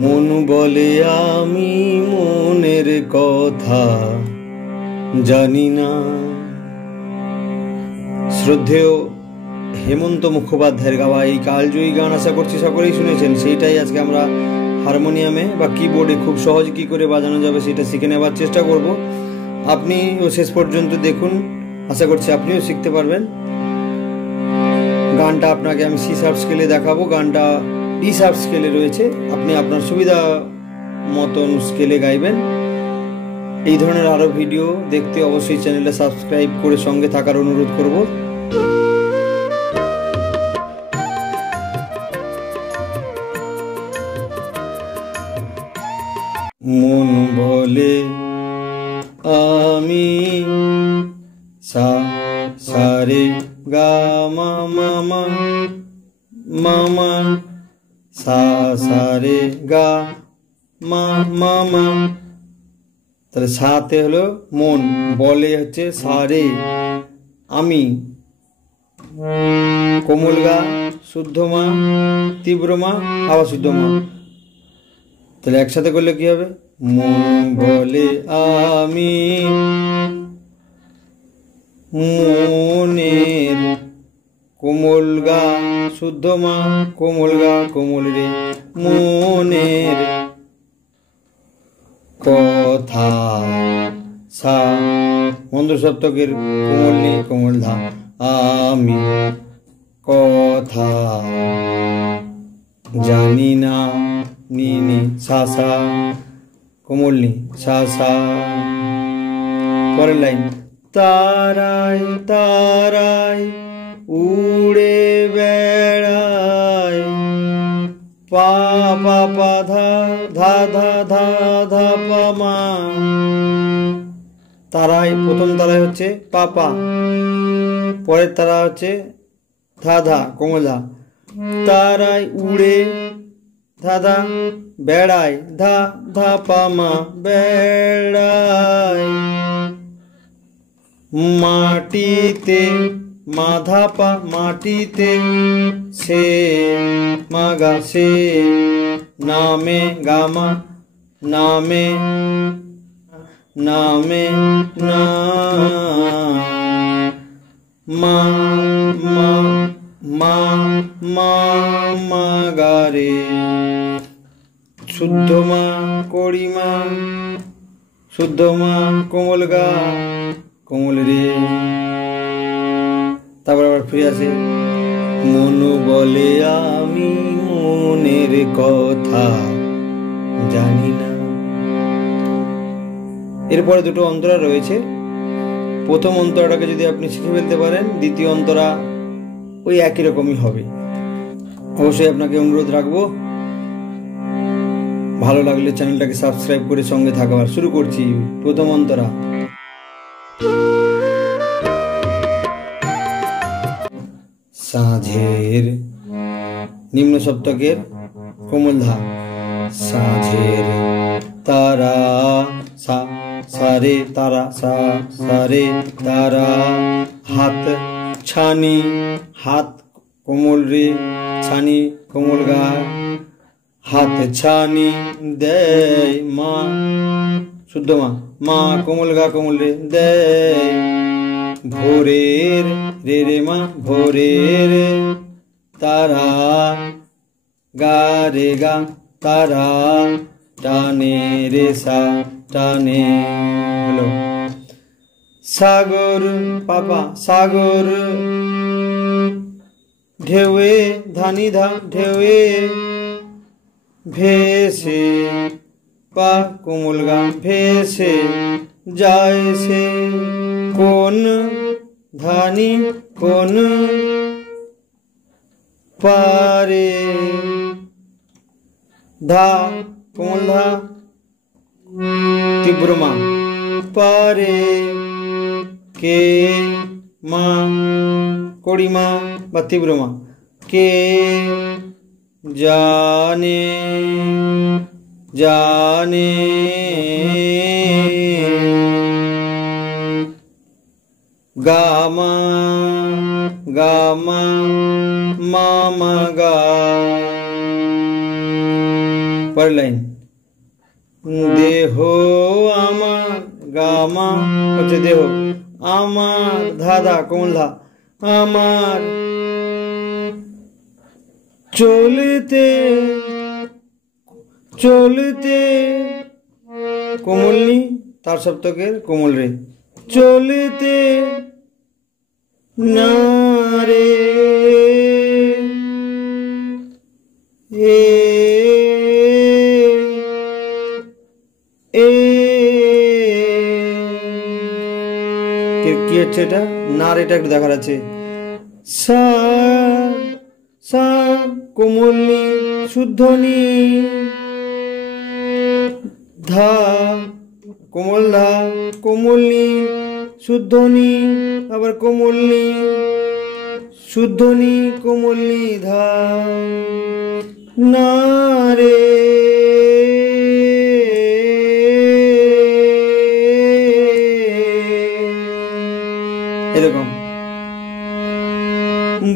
মন বলে আমি মনের কথা জানি না। শ্রদ্ধেয় হেমন্ত মুখোপাধ্যায়ের গাওয়া এই কালজয়ী গান আশা করছি সকলেই শুনেছেন। সেইটাই আজকে আমরা হারমোনিয়ামে বা কিবোর্ডে খুব সহজ কী করে বাজানো যাবে সেটা শিখে নেবার চেষ্টা করব। আপনিও শেষ পর্যন্ত দেখুন, আশা করছি আপনিও শিখতে পারবেন। গানটা আপনাকে আমি সি শার্প স্কেলে দেখাবো, গানটা ডি শার্প স্কেলে রয়েছে, আপনি আপনার সুবিধা মতন স্কেলে গাইবেন। এই ধরনের আরও ভিডিও দেখতে অবশ্যই চ্যানেলটা সাবস্ক্রাইব করে সঙ্গে থাকার অনুরোধ করব। মন বলে আমি সা সারে গা মা মা মা সা সারে গা মা মা। তাহলে সাতে হলো মন, বলে হচ্ছে সারে, আমি কোমল গা শুদ্ধ মা, তীব্র মা, আবার শুদ্ধ মা। তাহলে একসাথে করলে কি হবে? মন বলে আমি মনের কোমল গা শুদ্ধ মা, কোমল গা কোমল রে, মনের কথা সা মন্দ্র সপ্তকের কোমল নি কোমল ধা, আমি কথা জানি না নি নি সা সা কোমল নি সা সা। পরের লাইন তারায় তারায় উড়ে বেড়ায় পা পা পা ধা ধা ধা ধা ধা পা মা। তারায় প্রথম তারায় হচ্ছে পা পা, পরের তারা হচ্ছে ধা ধা কোমল ধা। তারায় উড়ে ধা ধা, বেড়ায় ধা ধা পা মা, বেড়ায় মাটিতে মাধা পা মাটিতে সে মাগা সে নামে গামা নামে নামে না মা মা মা মা মা গা রে, শুদ্ধ মা কড়িমা শুদ্ধ মা কোমল গা কোমল রে। তারপর আবার ফিরে আসে মন বলে আমি মনের কথা জানি না। এরপরে দুটো অন্তরা রয়েছে। প্রথম অন্তরাটাকে যদি আপনি শিখে ফেলতে পারেন, দ্বিতীয় অন্তরা ওই একই রকমই হবে। অবশ্যই আপনাকে অনুরোধ রাখবো, ভালো লাগলে চ্যানেলটাকে সাবস্ক্রাইব করে সঙ্গে থাকবার। শুরু করছি প্রথম অন্তরা। সাঁঝের নিম্ন সপ্তকের কোমল ধা, সাঁঝের তারা সা সারে তারা সা সারে তারা, হাত ছানি হাত কোমল রে ছানি কোমল গা, হাত ছানি দেয় মা শুদ্ধ মা, মা কোমল গা কোমল রে দেয়, ভোরের রে রে মা ভোরের তারা গা রে গা তারা, টানে রে সা টানে। হলো সাগর পাপা সাগর ঢেউয়ে ধানি ধা ঢেউয়ে ভেসে পা কোমল গা ভেসে যায় সে, কোন ধানি কোন পারে ধা কোমল ধা তীব্র মা, পারে কে মা কড়ি মা বা তীব্র মা, কে জানে জানে গামা গামা মামা গা। পরের লাইন, দেহ আমার গামা হচ্ছে দেহ, আমার ধাদা কোমল ধা, আমার চলতে চলতে কোমলনি তার সপ্তকের কোমল রে, চলতে না রে কি হচ্ছে এটা, না রেটা একটু দেখার আছে, সা সা কোমলনি শুদ্ধনি, ধা কোমল ধা কোমলনি শুদ্ধনি, আবার কোমলনি শুদ্ধনি কোমলনি ধা, না রে এরকম,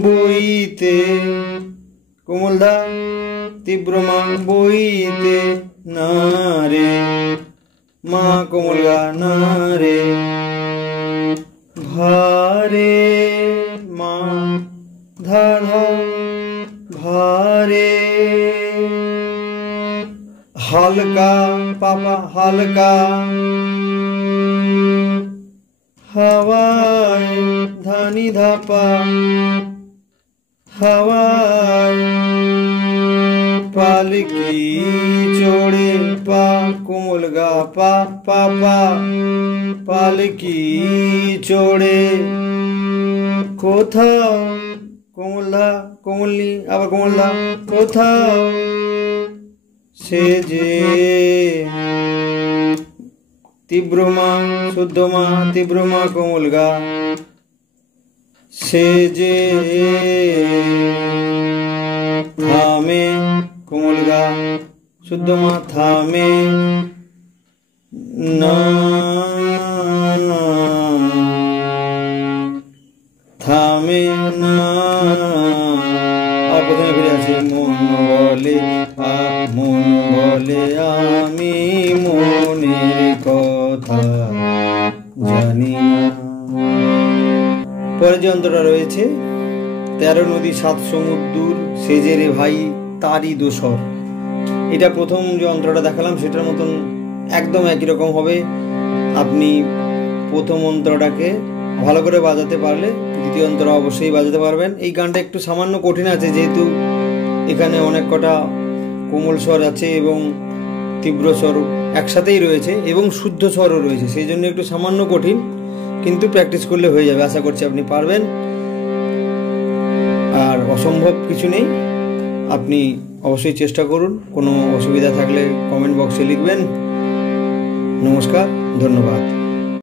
বইতে কোমল ধা তীব্র মা, বইতে না রে মা কোমল গা, না রে ভারে মা ধা ধা ভারে, হালকা পাপা হালকা, হাওয়ায় ধানি ধাপা, হাওয়ায় পালকি চড়ে পা কোমল গা পা পাপা, পালকি চড়ে কোথাও কোমল ধা কোমলনি, আবার কোমল ধা কোথাও সে যে, তীব্র মা শুদ্ধ মা তীব্র মা কোমল গা, সে যে থামে কোমল গা শুদ্ধ মা থামে না, থামে না, আর প্রথমে ফিরে আছে, মন বলে মন বলে আমি মনের কথা জানি না। পরে যে অন্তরটা রয়েছে, 13 নদী 7 সমুদ্র সেজে রে ভাই তারই দোসর, এটা প্রথম যে অন্তরটা দেখালাম সেটার মতন একদম একই রকম হবে। আপনি প্রথম অন্তরটাকে ভালো করে বাজাতে পারলে দ্বিতীয় অন্তর অবশ্যই বাজাতে পারবেন। এই গানটা একটু সামান্য কঠিন আছে, যেহেতু এখানে অনেক কটা কোমল স্বর আছে এবং তীব্র স্বর একসাথেই রয়েছে এবং শুদ্ধ স্বরও রয়েছে, সেই জন্য একটু সামান্য কঠিন, কিন্তু প্র্যাকটিস করলে হয়ে যাবে। আশা করছি আপনি পারবেন, আর অসম্ভব কিছু নেই। আপনি অবশ্যই চেষ্টা করুন, কোনো অসুবিধা থাকলে কমেন্ট বক্সে লিখবেন। নমস্কার, ধন্যবাদ।